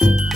এই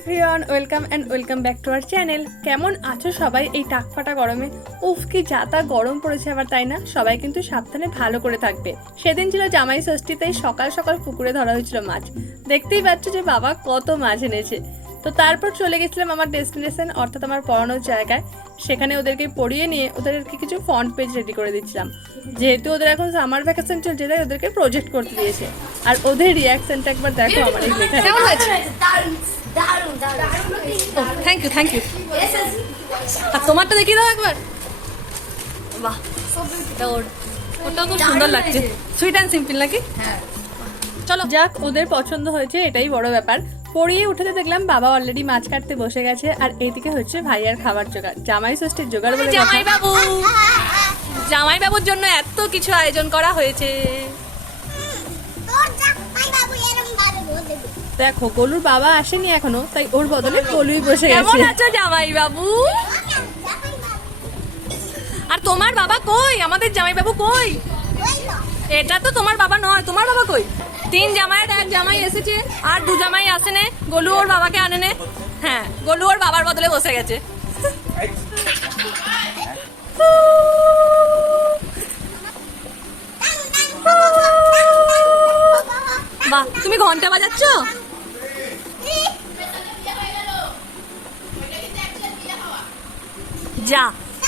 everyone, welcome and welcome back to our channel. কেমন আছো সবাই? এই টাকফাটা গরমে। উফ, কি যাতা গরম পড়েছে আবার, তাই না? সবাই কিন্তু সাবধানে ভালো করে থাকবে। সেদিন ছিল জামাই ষষ্ঠী, তাই সকাল সকাল পুকুরে ধরা হয়েছিল মাছ। দেখতেই পাচ্ছ যে বাবা কত মাছ এনেছে। তো তারপর চলে গেছিলাম আমার ডেস্টিনেশন, অর্থাৎ আমার পড়ানোর জায়গায়। সেখানে ওদেরকে পড়িয়ে নিয়ে ওদেরকে কিছু ফ্রন্ট পেজ রেডি করে দিচ্ছিলাম। যেহেতু ওদের এখন সামার ভ্যাকেশন চলছে, তাই ওদেরকে প্রজেক্ট করতে দিয়েছে। আর ওদের রিয়াকশনটা একবার দেখো আমার লেখা থ্যাংক ইউ থ্যাংক ইউ আর তোমারটা দেখিয়ে দাও একবার। বাহ ওটাও খুব সুন্দর লাগছে। সুইট অ্যান্ড সিম্পল নাকি? চলো যাক ওদের পছন্দ হয়েছে এটাই বড় ব্যাপার। পড়িয়ে উঠেতে দেখলাম বাবা অলরেডি মাছ কাটতে বসে গেছে আর এইদিকে হচ্ছে ভাইয়ার খাবার জোগাড় জামাই ষষ্ঠীর জোগাড় বলে জামাই বাবু জামাই বাবুর জন্য এত কিছু আয়োজন করা হয়েছে। দেখো, গলুর বাবা আসেনি এখনও, তাই ওর বদলে গলুই বসে গেছে। কেমন আছো জামাই বাবু? আর তোমার বাবা কই? আমাদের জামাই বাবু কই? এটা তো তোমার বাবা নয়, তোমার বাবা কই? তিন জামাই এক জামাই এসেছে, আর দু জামাই আসে নে, গোলু ওর বাবাকে আনে নে। হ্যাঁ গোলু ওর বাবার বদলে বসে গেছে। বাহ, তুমি ঘণ্টা বাজাচ্ছ? যা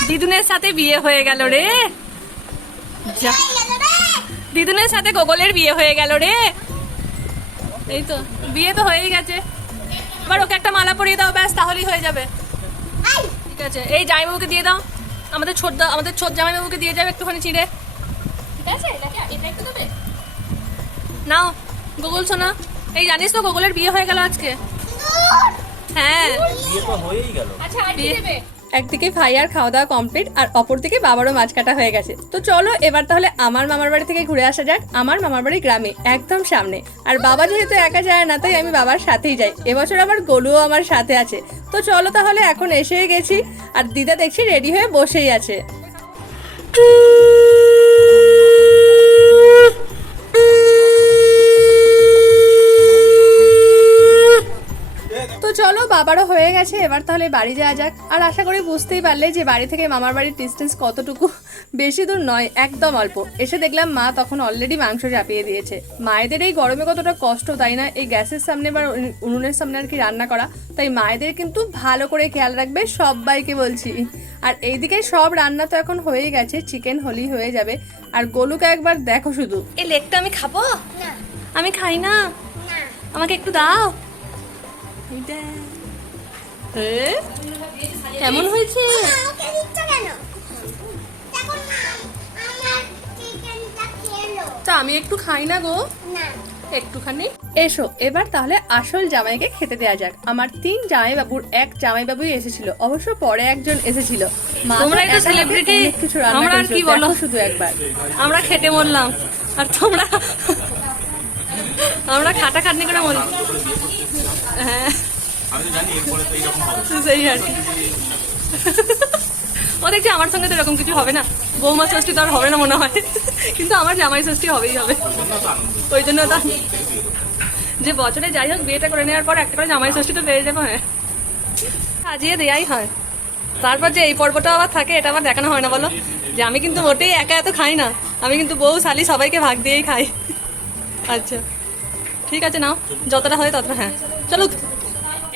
দিদুনের সাথে বিয়ে হয়ে গেল রে। যা দিদুনের সাথে গোগলের বিয়ে হয়ে গেল রে। এই তো বিয়ে তো হয়েই গেছে। এবার ওকে একটা মালা পরিয়ে দাও ব্যাস তাহলেই হয়ে যাবে। ঠিক আছে এই জামাইবাবুকে দিয়ে দাও। আমাদের ছোট দাও আমাদের ছোট জামাইবাবুকে দিয়ে যাবে একটুখানি চিড়ে। ঠিক আছে এটা একটু দেবে? নাও গোগল শোনা এই জানিস তো গোগলের বিয়ে হয়ে গেল আজকে। হ্যাঁ। বিয়ে তো হয়েই গেল। বিয়ে- একদিকে ভাইয়ার খাওয়া দাওয়া কমপ্লিট আর অপর দিকে বাবারও মাছ কাটা হয়ে গেছে। তো চলো, এবার তাহলে আমার মামার বাড়ি থেকে ঘুরে আসা যাক। আমার মামার বাড়ি গ্রামে, একদম সামনে। আর বাবা যেহেতু একা যায় না, তাই আমি বাবার সাথেই যাই। এবছর আমার গোলুও আমার সাথে আছে। তো চলো তাহলে, এখন এসে গেছি। আর দিদা দেখছি রেডি হয়ে বসেই আছে। বাবারও হয়ে গেছে এবার তাহলে বাড়ি যাওয়া যাক। আর আশা করি বুঝতেই পারলে যে বাড়ি থেকে মামার বাড়ির ডিস্টেন্স কতটুকু বেশি দূর নয় একদম অল্প। এসে দেখলাম মা তখন অলরেডি মাংস চাপিয়ে দিয়েছে। মায়েদের এই গরমে কতটা কষ্ট তাই না? এই গ্যাসের সামনে বা উনুনের সামনে আর কি রান্না করা। তাই মায়েদের কিন্তু ভালো করে খেয়াল রাখবে সবাইকে বলছি। আর এইদিকে সব রান্না তো এখন হয়ে গেছে চিকেন হলি হয়ে যাবে। আর গোলুকে একবার দেখো শুধু। এই লেগটা আমি খাব? না। আমি খাই না? না। আমাকে একটু দাও? কেমন হয়েছে? তা আমি একটু খাই না গো। একটুখানি। এসো এবার তাহলে আসল জামাইকে খেতে দেওয়া যাক। আমার তিন জামাই বাবুর এক জামাই বাবুই এসেছিল অবশ্য পরে একজন এসেছিল। মা তো কিছু আমরা আর কি বলো? শুধু একবার। আমরা খেটে মরলাম। আর তোমরা আমরা খাটা খাটনি করে মরি। হ্যাঁ। সেই আর কি। ও দেখছি আমার সঙ্গে তো এরকম কিছু হবে না। বৌমা ষষ্ঠী তো আর হবে না মনে হয়। কিন্তু আমার জামাই ষষ্ঠী হবেই হবে। ওই জন্য তো যে বছরে যাই হোক বিয়েটা করে নেওয়ার পর একটা করে জামাই ষষ্ঠী তো পেয়ে যাব হ্যাঁ। সাজিয়ে দেয়াই হয়। তারপর যে এই পর্বটা আবার থাকে, এটা আমার দেখানো হয় না, বলো? যে আমি কিন্তু মোটেই একা এত খাই না। আমি কিন্তু বউ, শালি সবাইকে ভাগ দিয়েই খাই। আচ্ছা। ঠিক আছে নাও। যতটা হয় ততটা হ্যাঁ। চলো।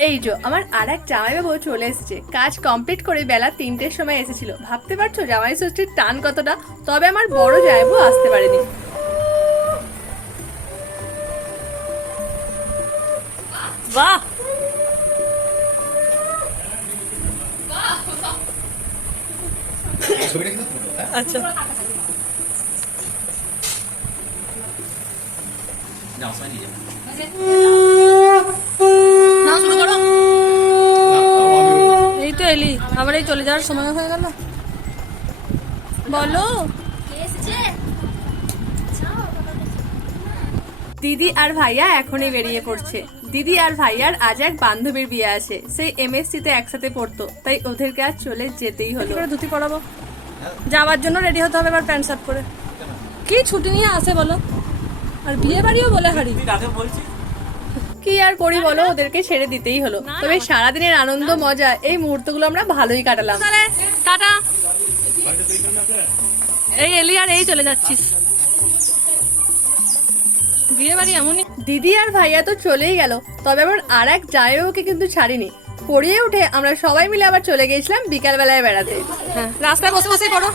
এই যে আমার আর এক জামাইবাবু চলে এসেছে। কাজ কমপ্লিট করে বেলা তিনটের সময় এসেছিল। ভাবতে পারছ জামাই ষষ্ঠীর টান কতটা? তবে আমার বড় জামাইবু আসতে পারেনি। বাহ! আচ্ছা শুরু করো এই তো এলি চলে যাওয়ার সময় হয়ে গেল। বলো। দিদি আর ভাইয়া এখনই বেরিয়ে পড়ছে। দিদি আর ভাইয়ার আজ এক বান্ধবীর বিয়ে আছে। সেই এমএসসি তে একসাথে পড়তো। তাই ওদেরকে আজ চলে যেতেই হলো। করে ধুতি পরাবো। যাওয়ার জন্য রেডি হতে হবে এবার প্যান্ট শার্ট পরে। কি ছুটি নিয়ে আসে বলো? আর বিয়ে বাড়িও বলে হারি। কি আর করি বলো? ওদেরকে ছেড়ে দিতেই হলো। তবে সারাদিনের আনন্দ মজা এই মুহূর্তগুলো আমরা ভালোই কাটালাম। টাটা। এই এলি আর এই চলে যাচ্ছিস। বিয়ে বাড়ি এমনই দিদি আর ভাইয়া তো চলেই গেল। তবে আবার আর এক জায়গাকে কিন্তু ছাড়িনি। পড়িয়ে উঠে আমরা সবাই মিলে আবার চলে গিয়েছিলাম বিকালবেলায় বেড়াতে। হ্যাঁ রাস্তায় বসে বসে পড়ো।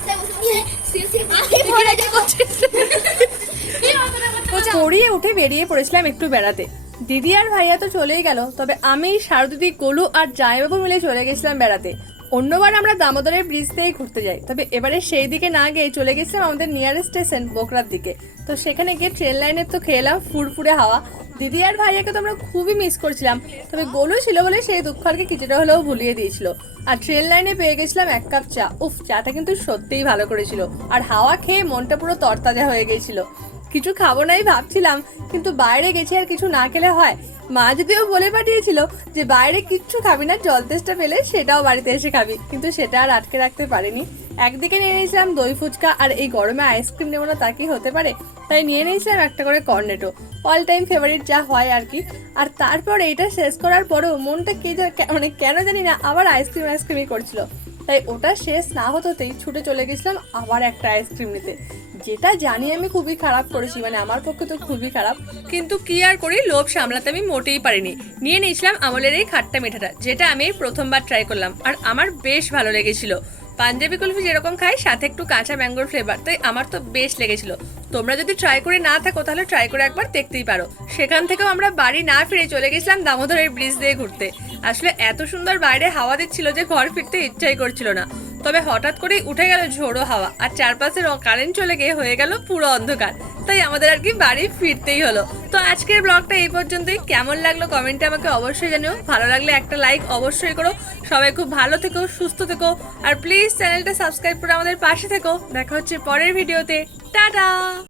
পড়িয়ে উঠে বেরিয়ে পড়েছিলাম একটু বেড়াতে। দিদি আর ভাইয়া তো চলেই গেল, তবে আমি, শারদিদি গোলু আর জায়বাবু মিলে চলে গেছিলাম বেড়াতে। অন্যবার আমরা দামোদরের ব্রিজ দিয়েই ঘুরতে যাই, তবে এবারে সেই দিকে না গিয়ে চলে গেছিলাম আমাদের নিয়ারেস্ট স্টেশন বোকরার দিকে। তো সেখানে গিয়ে ট্রেন লাইনের তো খেলাম, ফুরফুরে হাওয়া। দিদি আর ভাইয়াকে তো আমরা খুবই মিস করছিলাম, তবে গোলু ছিল বলে সেই দুঃখকে কিছুটা হলেও ভুলিয়ে দিয়েছিল। আর ট্রেন লাইনে পেয়ে গেছিলাম এক কাপ চা। উফ, চাটা কিন্তু সত্যিই ভালো করেছিল। আর হাওয়া খেয়ে মনটা পুরো তরতাজা হয়ে গেছিল কিছু খাব নাই ভাবছিলাম, কিন্তু বাইরে গেছি আর কিছু না খেলে হয়। মা যদিও বলে পাঠিয়েছিল যে বাইরে কিচ্ছু খাবি না, জল তেষ্টা পেলে সেটাও বাড়িতে এসে খাবি, কিন্তু সেটা আর আটকে রাখতে পারিনি। একদিকে নিয়ে নিয়েছিলাম দই ফুচকা আর এই গরমে আইসক্রিম নেব না তা কি হতে পারে? তাই নিয়ে নিয়েছিলাম একটা করে কর্নেটো অল টাইম ফেভারিট যা হয় আর কি। আর তারপর এইটা শেষ করার পরেও মনটা কে- মানে কেন জানি না, আবার আইসক্রিম আইসক্রিমই করছিল। তাই ওটা শেষ না হতেই ছুটে চলে গেছিলাম আবার একটা আইসক্রিম নিতে। যেটা জানি আমি খুবই খারাপ করেছি মানে আমার পক্ষে তো খুবই খারাপ। কিন্তু কি আর করি, লোভ সামলাতে আমি মোটেই পারিনি। নিয়ে নিয়েছিলাম আমলের এই খাট্টা মিঠাটা, যেটা আমি প্রথমবার ট্রাই করলাম। আর আমার বেশ ভালো লেগেছিল। পাঞ্জাবি কুলফি যেরকম খাই, সাথে একটু কাঁচা ম্যাঙ্গোর ফ্লেভার তাই আমার তো বেশ লেগেছিল। তোমরা যদি ট্রাই করে না থাকো, তাহলে ট্রাই করে একবার দেখতেই পারো। সেখান থেকেও আমরা বাড়ি না ফিরে চলে গেছিলাম দামোদরের ব্রিজ দিয়ে ঘুরতে। আসলে এত সুন্দর বাইরে হাওয়া দিচ্ছিল যে ঘর ফিরতে ইচ্ছাই করছিল না। তবে হঠাৎ করেই উঠে গেল ঝোড়ো হাওয়া আর চারপাশের কারেন্ট চলে গিয়ে হয়ে গেল পুরো অন্ধকার। তাই আমাদের আর কি বাড়ি ফিরতেই হলো। তো আজকের ব্লগটা এই পর্যন্তই। কেমন লাগল কমেন্টে আমাকে অবশ্যই জানিও। ভালো লাগলে একটা লাইক অবশ্যই করো। সবাই খুব ভালো থেকো, সুস্থ থেকো। আর প্লিজ চ্যানেলটা সাবস্ক্রাইব করে আমাদের পাশে থেকো। দেখা হচ্ছে পরের ভিডিওতে টাটা!